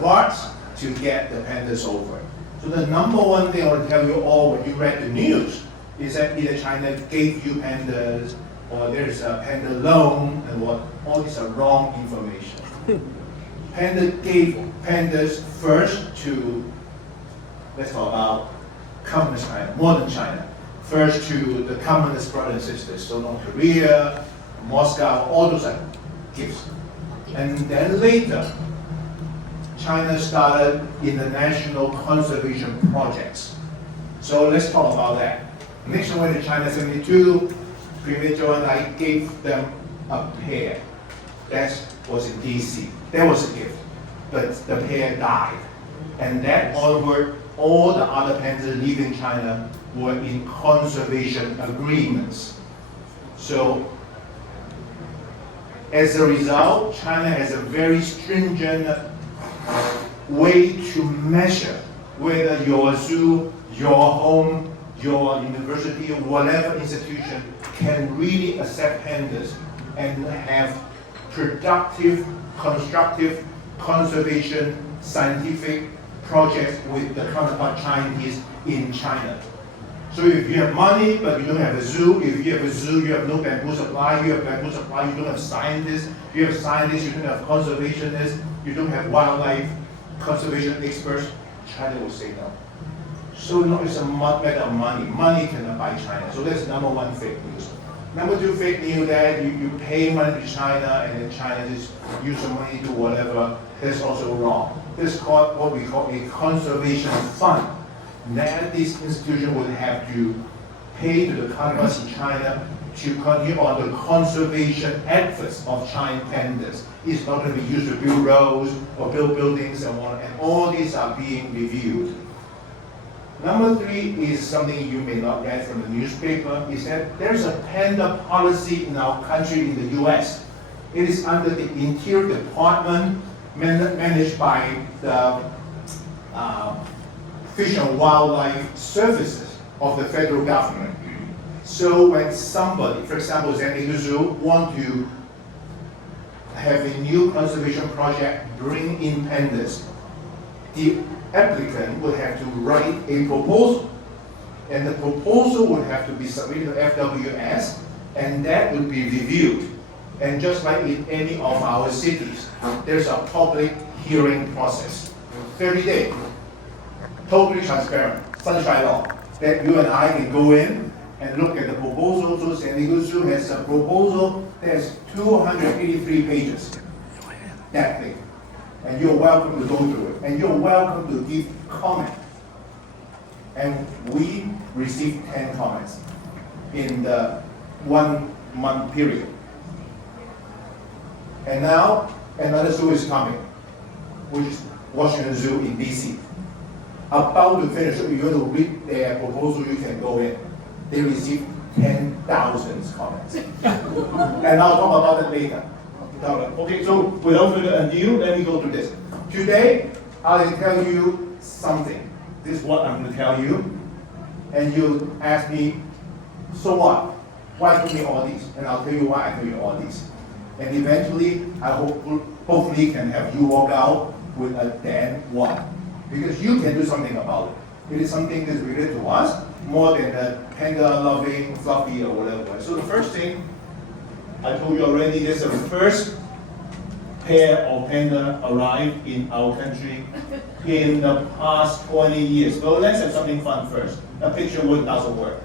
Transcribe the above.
parts to get the pandas over. So the number one thing I want to tell you all when you read the news is that either China gave you pandas or there's a panda loan and what, all these are wrong information. Panda gave pandas first to, let's talk about communist China, modern China. First to the communist brothers and sisters, so North Korea, Moscow, all those are gifts. And then later, China started international conservation projects. So let's talk about that. Next one went to China 72, Premier Zhou and I gave them a pair. That was in DC. That was a gift. But the pair died. And that onward, all the other pandas leaving China were in conservation agreements. So as a result, China has a very stringent way to measure whether your zoo, your home, your university, or whatever institution can really accept pandas and have productive, constructive, conservation, scientific projects with the counterpart Chinese in China. So if you have money but you don't have a zoo, if you have a zoo, you have no bamboo supply, you have bamboo supply, you don't have scientists, you have scientists, you don't have conservationists, you don't have wildlife conservation experts, China will say no. So no, it's a matter of money. Money cannot buy China. So that's number one fake news. Number two fake news that you pay money to China and then China just use the money to whatever. That's also wrong. This is called what we call a conservation fund. That this institution would have to pay to the counterparts in China to continue on the conservation efforts of China pandas. It's not going to be used to build roads or build buildings and all these are being reviewed. Number three is something you may not read from the newspaper, is that there's a panda policy in our country in the US. It is under the Interior Department, managed by the Fish and Wildlife Services of the federal government. So when somebody, for example, Zhangli Zoo, want to have a new conservation project, bring in pandas, the applicant would have to write a proposal. And the proposal would have to be submitted to FWS, and that would be reviewed. And just like in any of our cities, there's a public hearing process. 30 days, totally transparent, sunshine law, that you and I can go in and look at the proposal. So San Diego Zoo has a proposal that's 283 pages, that big. And you're welcome to go through it. And you're welcome to give comment. And we received 10 comments in the 1 month period. And now another zoo is coming, which is Washington Zoo in DC. About to finish, if you want to read their proposal, you can go in. They received 10,000 comments. And I'll talk about it later. Okay, so without further ado, let me go through this. Today, I'll tell you something. This is what I'm going to tell you. And you ask me, so what? Why tell me all these? And I'll tell you why I tell you all these. And eventually, I hopefully can have you walk out with a then what? Because you can do something about it. It is something that's related to us, more than a panda-loving, fluffy, or whatever. So the first thing, I told you already, there's the first pair of panda arrived in our country in the past 20 years. So let's have something fun first. A picture doesn't work.